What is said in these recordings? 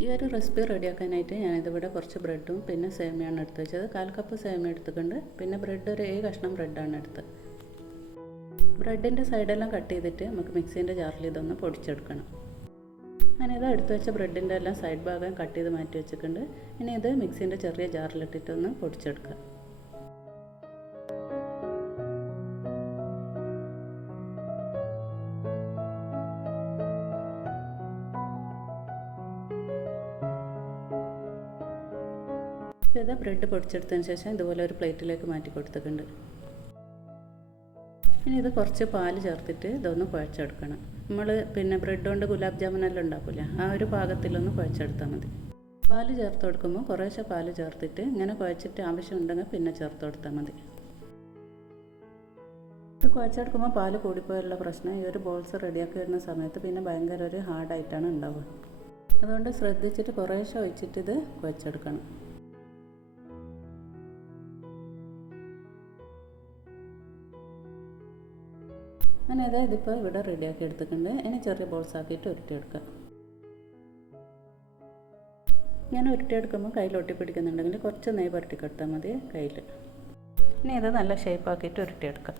ഈ ഒരു റെസിപ്പി റെഡിയാക്കാനായിട്ട് ഞാനിതിവിടെ കുറച്ച് ബ്രെഡും പിന്നെ സേമിയാണ് എടുത്ത് വെച്ചത്. കാൽ കപ്പ് സേമിയ എടുത്തിട്ടുണ്ട്. പിന്നെ ബ്രെഡ് ഒരു ഏഴ് കഷ്ണം ബ്രെഡാണ് എടുത്തത്. ബ്രെഡിന്റെ സൈഡെല്ലാം കട്ട് ചെയ്തിട്ട് നമുക്ക് മിക്സീന്റെ ജാറിൽ ഇതൊന്ന് പൊടിച്ചെടുക്കണം. ഇത് എടുത്ത് വെച്ച ബ്രെഡിന്റെ എല്ലാം സൈഡ് ഭാഗം കട്ട് ചെയ്ത് മാറ്റി വെച്ചിട്ടുണ്ട്. ഇനി ഇത് മിക്സീന്റെ ചെറിയ ജാറിലിട്ടിട്ടൊന്ന് പൊടിച്ചെടുക്കുക. ഇത് ബ്രെഡ് പൊടിച്ചെടുത്തതിന് ശേഷം ഇതുപോലെ ഒരു പ്ലേറ്റിലേക്ക് മാറ്റി കൊടുത്തിട്ടുണ്ട്. ഇനി ഇത് കുറച്ച് പാൽ ചേർത്തിട്ട് ഇതൊന്ന് കുഴച്ചെടുക്കണം. നമ്മൾ പിന്നെ ബ്രെഡ് കൊണ്ട് ഗുലാബ് ജാമുനെല്ലാം ഉണ്ടാക്കില്ല ആ ഒരു പാകത്തിലൊന്ന് കുഴച്ചെടുത്താൽ മതി. പാൽ ചേർത്ത് കൊടുക്കുമ്പോൾ കുറേശ്ശെ പാൽ ചേർത്തിട്ട് ഇങ്ങനെ കുഴച്ചിട്ട് ആവശ്യമുണ്ടെങ്കിൽ പിന്നെ ചേർത്ത് കൊടുത്താൽ മതി. ഇത് കുഴച്ചെടുക്കുമ്പോൾ പാൽ കൂടിപ്പോയുള്ള പ്രശ്നം ഈ ഒരു ബോൾസ് റെഡിയാക്കി വരുന്ന സമയത്ത് പിന്നെ ഭയങ്കര ഒരു ഹാർഡായിട്ടാണ് ഉണ്ടാവുക. അതുകൊണ്ട് ശ്രദ്ധിച്ചിട്ട് കുറേശ്ശെ ഒഴിച്ചിട്ട് ഇത് കുഴച്ചെടുക്കണം. അങ്ങനെ അതായത് ഇതിപ്പോൾ ഇവിടെ റെഡിയാക്കി എടുത്തിട്ടുണ്ട്. ഇനി ചെറിയ ബോൾസ് ആക്കിയിട്ട് ഉരുട്ടിയെടുക്കുക ഞാൻ ഉരുട്ടിയെടുക്കുമ്പോൾ കയ്യിൽ ഒട്ടിപ്പിടിക്കുന്നുണ്ടെങ്കിൽ കുറച്ച് നെയ്യ് പുരട്ടി കൊടുത്താൽ മതി കയ്യിൽ ഇനി ഇത് നല്ല ഷേപ്പാക്കിയിട്ട് ഉരുട്ടിയെടുക്കാം.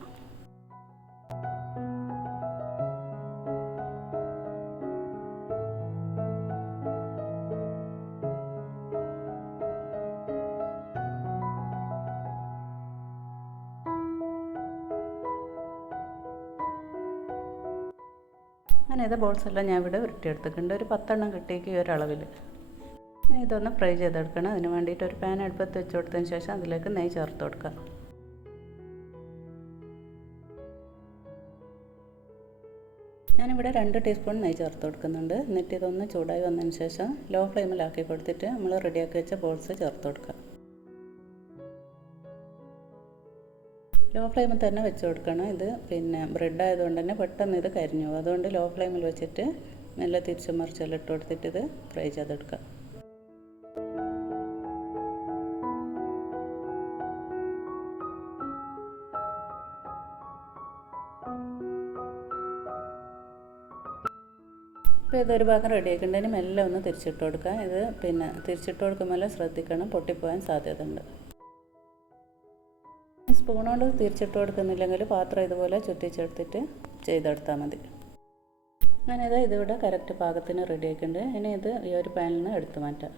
അങ്ങനെ ഇത് ബോൾസ് എല്ലാം ഞാൻ ഇവിടെ ഉരുട്ടിയെടുത്തിട്ടുണ്ട്. ഒരു പത്തെണ്ണം കിട്ടിയേക്ക് ഈ ഒരു അളവിൽ ഇനി ഇതൊന്ന് ഫ്രൈ ചെയ്തെടുക്കണം. അതിന് വേണ്ടിയിട്ട് ഒരു പാൻ അടുപ്പത്ത് വെച്ച് കൊടുത്തതിന് ശേഷം അതിലേക്ക് നെയ്യ് ചേർത്ത് കൊടുക്കുക ഞാനിവിടെ രണ്ട് ടീസ്പൂൺ നെയ്യ് ചേർത്ത് കൊടുക്കുന്നുണ്ട്. എന്നിട്ട് ഇതൊന്ന് ചൂടായി വന്നതിന് ശേഷം ലോ ഫ്ലെയിമിലാക്കി കൊടുത്തിട്ട് നമ്മൾ റെഡിയാക്കി വെച്ച ബോൾസ് ചേർത്ത് കൊടുക്കുക ലോ ഫ്ലെയിമിൽ തന്നെ വെച്ച് കൊടുക്കണം ഇത്. പിന്നെ ബ്രെഡ് ആയതുകൊണ്ട് തന്നെ പെട്ടെന്ന് ഇത് കരിഞ്ഞു പോകും. അതുകൊണ്ട് ലോ ഫ്ലെയിമിൽ വെച്ചിട്ട് മെല്ലെ തിരിച്ചു മറിച്ചെല്ലാം ഇട്ട് കൊടുത്തിട്ട് ഇത് ഫ്രൈ ചെയ്തെടുക്കാം ഇപ്പോൾ ഇതൊരു ഭാഗം റെഡി ആക്കേണ്ടതിന് മെല്ലെ ഒന്ന് തിരിച്ചിട്ട് കൊടുക്കുക. ഇത് പിന്നെ തിരിച്ചിട്ട് കൊടുക്കുമ്പോൾ ശ്രദ്ധിക്കണം. പൊട്ടിപ്പോകാൻ സാധ്യതയുണ്ട്. സ്പൂൺ കൊണ്ട് തിരിച്ചിട്ട് കൊടുക്കുന്നില്ലെങ്കിൽ പാത്രം ഇതുപോലെ ചുറ്റിച്ചെടുത്തിട്ട് ചെയ്തെടുത്താൽ മതി. ഞാനിത് ഇതിവിടെ കറക്റ്റ് പാകത്തിന് റെഡിയാക്കിയിട്ടുണ്ട് ഇനി ഇത് ഈ ഒരു പാനിൽ നിന്ന് എടുത്തു മാറ്റാം.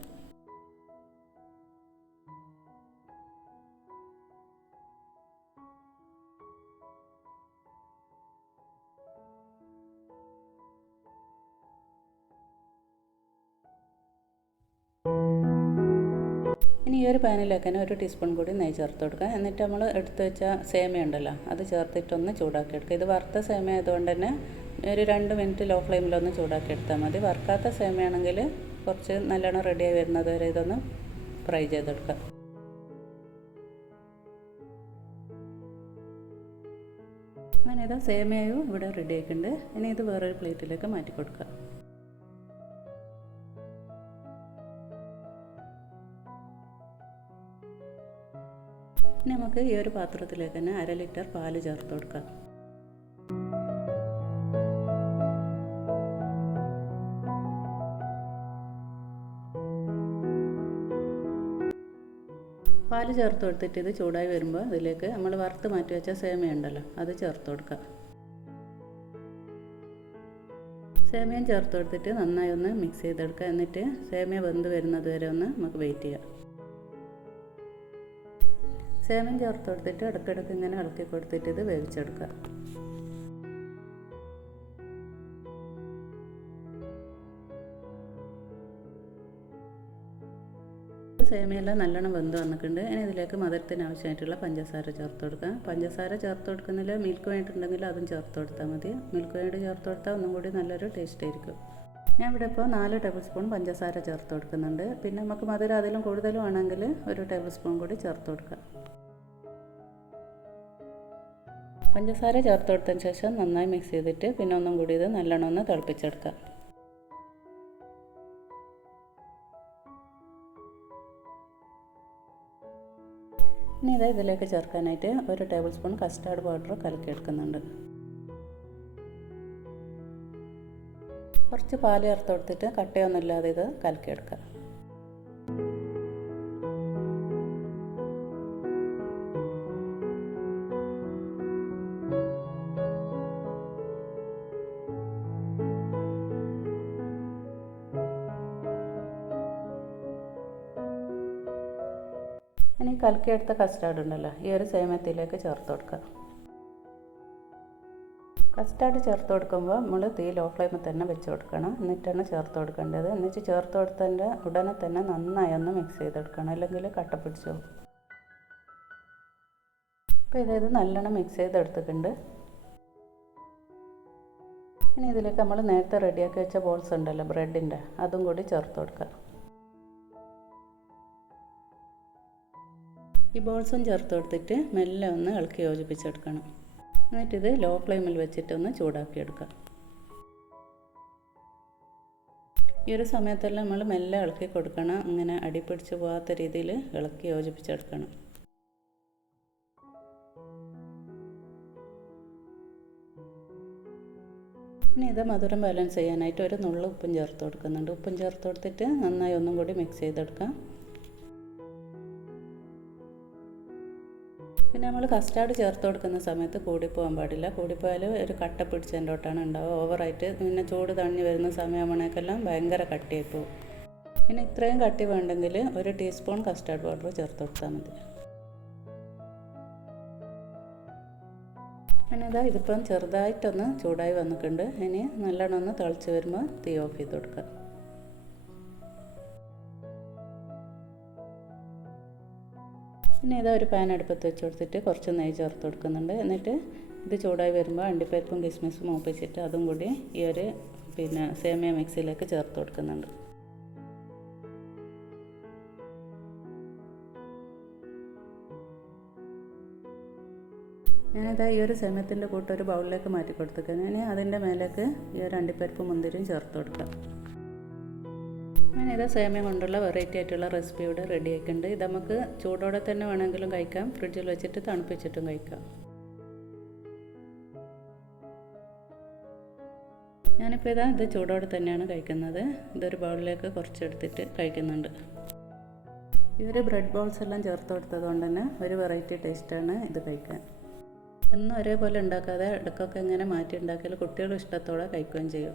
ഒരു പാനിലേക്ക് തന്നെ ഒരു ടീസ്പൂൺ കൂടി നെയ്യ് ചേർത്ത് കൊടുക്കുക. എന്നിട്ട് നമ്മൾ എടുത്ത് വെച്ച സേമിയ ഉണ്ടല്ലോ അത് ചേർത്തിട്ടൊന്ന് ചൂടാക്കി എടുക്കുക. ഇത് വറുത്ത സേമിയ ആയതുകൊണ്ട് തന്നെ ഒരു രണ്ട് മിനിറ്റ് ലോ ഫ്ലെയിമിലൊന്ന് ചൂടാക്കി എടുത്താൽ മതി. വറുക്കാത്ത സേമയാണെങ്കിൽ കുറച്ച് നല്ലോണം റെഡിയായി വരുന്നത് വരെ ഇതൊന്ന് ഫ്രൈ ചെയ്തെടുക്കുക. അങ്ങനെ ഇതാ സേമിയയും ഇവിടെ റെഡി ആയിട്ടുണ്ട്. ഇനി ഇത് വേറൊരു പ്ലേറ്റിലേക്ക് മാറ്റി കൊടുക്കുക. ഇനി നമുക്ക് ഈ ഒരു പാത്രത്തിലേക്ക് തന്നെ അര ലിറ്റർ പാൽ ചേർത്ത് കൊടുക്കാം. പാൽ ചേർത്ത് കൊടുത്തിട്ട് ഇത് ചൂടായി വരുമ്പോൾ അതിലേക്ക് നമ്മൾ വറുത്ത് മാറ്റി വെച്ച സേമിയ ഉണ്ടല്ലോ അത് ചേർത്ത് കൊടുക്കുക സേമിയം ചേർത്ത് കൊടുത്തിട്ട് നന്നായി ഒന്ന് മിക്സ് ചെയ്തെടുക്കുക. എന്നിട്ട് സേമിയ വെന്ത് വരുന്നത് വരെ ഒന്ന് നമുക്ക് വെയിറ്റ് ചെയ്യാം. സേമിയം ചേർത്ത് കൊടുത്തിട്ട് ഇടയ്ക്കിടയ്ക്ക് ഇങ്ങനെ ഇളക്കി കൊടുത്തിട്ട് ഇത് വേവിച്ചെടുക്കുക. സേമിയെല്ലാം നല്ലോണം വെന്ത് വന്നിട്ടുണ്ട്. ഇനി ഇതിലേക്ക് മധുരത്തിന് ആവശ്യമായിട്ടുള്ള പഞ്ചസാര ചേർത്ത് കൊടുക്കാം പഞ്ചസാര ചേർത്ത് കൊടുക്കുന്നതിൽ മിൽക്ക് വേണ്ടിയിട്ടുണ്ടെങ്കിൽ അതും ചേർത്ത് കൊടുത്താൽ മതി. മിൽക്ക് വേണ്ടി ചേർത്ത് കൊടുത്താൽ ഒന്നും കൂടി നല്ലൊരു ടേസ്റ്റ് ആയിരിക്കും. ഞാൻ ഇവിടെ ഇപ്പോൾ നാല് ടേബിൾ സ്പൂൺ പഞ്ചസാര ചേർത്ത് കൊടുക്കുന്നുണ്ട്. പിന്നെ നമുക്ക് മധുരം അതിലും കൂടുതലും ആണെങ്കിൽ ഒരു ടേബിൾ സ്പൂൺ കൂടി ചേർത്ത് കൊടുക്കാം പഞ്ചസാര ചേർത്ത് കൊടുത്തതിന് ശേഷം നന്നായി മിക്സ് ചെയ്തിട്ട് പിന്നെ ഒന്നും കൂടി ഇത് നല്ലോണം ഒന്ന് തിളപ്പിച്ചെടുക്കാം ഇനി ഇത് ഇതിലേക്ക് ചേർക്കാനായിട്ട് ഒരു ടേബിൾ സ്പൂൺ കസ്റ്റാർഡ് പൗഡർ കലക്കി എടുക്കുന്നുണ്ട്. കുറച്ച് പാൽ ചേർത്ത് കൊടുത്തിട്ട് കട്ടയൊന്നുമില്ലാതെ ഇത് കലക്കിയെടുക്കുക കലക്കിയെടുത്ത കസ്റ്റാർഡ് ഉണ്ടല്ലോ. ഈ ഒരു സേമത്തിലേക്ക് ചേർത്ത് കൊടുക്കുക. കസ്റ്റാർഡ് ചേർത്ത് കൊടുക്കുമ്പോൾ നമ്മൾ തീ ലോ ഫ്ലെയിമിൽ തന്നെ വെച്ച് കൊടുക്കണം. എന്നിട്ടാണ് ചേർത്ത് കൊടുക്കേണ്ടത്. എന്നിട്ട് ചേർത്ത് കൊടുത്തതിന്റെ ഉടനെ തന്നെ നന്നായി ഒന്ന് മിക്സ് ചെയ്തെടുക്കണം അല്ലെങ്കിൽ കട്ട പിടിച്ചു അപ്പോൾ ഇതായത് നല്ലോണം മിക്സ് ചെയ്തെടുത്തിട്ടുണ്ട് ഇനി ഇതിലേക്ക് നമ്മൾ നേരത്തെ റെഡിയാക്കി വെച്ച ബോൾസ് ഉണ്ടല്ലോ ബ്രെഡിന്റെ അതും കൂടി ചേർത്ത് കൊടുക്കുക. ഈ ബോൾസും ചേർത്ത് കൊടുത്തിട്ട് മെല്ലെ ഒന്ന് ഇളക്കി യോജിപ്പിച്ചെടുക്കണം. എന്നിട്ടിത് ലോ ഫ്ലെയിമിൽ വെച്ചിട്ടൊന്ന് ചൂടാക്കി എടുക്കുക ഈ ഒരു സമയത്തെല്ലാം നമ്മൾ മെല്ലെ ഇളക്കി കൊടുക്കണം. അങ്ങനെ അടിപ്പിടിച്ച് പോകാത്ത രീതിയിൽ ഇളക്കി യോജിപ്പിച്ചെടുക്കണം. ഇനി ഇത് മധുരം ബാലൻസ് ചെയ്യാനായിട്ട് ഒരു നുള്ളു ഉപ്പും ചേർത്ത് കൊടുക്കുന്നുണ്ട്. ഉപ്പും ചേർത്ത് കൊടുത്തിട്ട് നന്നായി ഒന്നും കൂടി മിക്സ് ചെയ്തെടുക്കാം. പിന്നെ നമ്മൾ കസ്റ്റാർഡ് ചേർത്ത് കൊടുക്കുന്ന സമയത്ത് കൂടിപ്പോകാൻ പാടില്ല. കൂടിപ്പോയാൽ ഒരു കട്ട പിടിച്ചതിന്റെ തൊട്ടാണ് ഉണ്ടാവുക. ഓവറായിട്ട് പിന്നെ ചൂട് തണ്ണി വരുന്ന സമയമാണേക്കെല്ലാം ഭയങ്കര കട്ടിയായി പോകും പിന്നെ ഇത്രയും കട്ടി വേണ്ടെങ്കിൽ ഒരു ടീസ്പൂൺ കസ്റ്റാർഡ് പൗഡർ ചേർത്ത് കൊടുത്താൽ മതി. പിന്നെ ഇതാ ഇതിപ്പം ചെറുതായിട്ടൊന്ന് ചൂടായി വന്നിട്ടുണ്ട്. ഇനി നല്ലോണം ഒന്ന് തിളച്ച് വരുമ്പോൾ തീ ഓഫ് ചെയ്ത് കൊടുക്കുക. പിന്നെ ഇതാ ഒരു പാൻ അടുപ്പത്ത് വെച്ച് കൊടുത്തിട്ട് കുറച്ച് നെയ്യ് ചേർത്ത് കൊടുക്കുന്നുണ്ട്. എന്നിട്ട് ഇത് ചൂടായി വരുമ്പോൾ അണ്ടിപ്പരിപ്പും കിസ്മിസും മൂപ്പിച്ചിട്ട് അതും കൂടി ഈ ഒരു പിന്നെ സേമിയ മിക്സിയിലേക്ക് ചേർത്ത് കൊടുക്കുന്നുണ്ട്. ഞാനിതാ ഈ ഒരു സേമ്യത്തിന്റെ കൂട്ട് ഒരു ബൗളിലേക്ക് മാറ്റി കൊടുത്തേക്കാൻ ഞാൻ അതിന്റെ മേലേക്ക് ഈ ഒരു അണ്ടിപ്പരിപ്പ് മുന്തിരിയും ചേർത്ത് കൊടുക്കാം. ഞാനിത് സേമിയ കൊണ്ടുള്ള വെറൈറ്റി ആയിട്ടുള്ള റെസിപ്പി ഇവിടെ റെഡി ആയിട്ടുണ്ട് ഇത് നമുക്ക് ചൂടോടെ തന്നെ വേണമെങ്കിലും കഴിക്കാം. ഫ്രിഡ്ജിൽ വെച്ചിട്ട് തണുപ്പിച്ചിട്ടും കഴിക്കാം. ഞാനിപ്പോൾ ഇതാ ഇത് ചൂടോടെ തന്നെയാണ് കഴിക്കുന്നത്. ഇതൊരു ബൗളിലേക്ക് കുറച്ചെടുത്തിട്ട് കഴിക്കുന്നുണ്ട്. ഒരു ബ്രെഡ് ബോൾസ് എല്ലാം ചേർത്ത് കൊടുത്തത് കൊണ്ട് തന്നെ ഒരു വെറൈറ്റി ടേസ്റ്റാണ് ഇത് കഴിക്കാൻ. എന്നും ഒരേപോലെ ഉണ്ടാക്കാതെ ഇടക്കൊക്കെ ഇങ്ങനെ മാറ്റി ഉണ്ടാക്കിയാൽ കുട്ടികൾ ഇഷ്ടത്തോടെ കഴിക്കുകയും ചെയ്യും.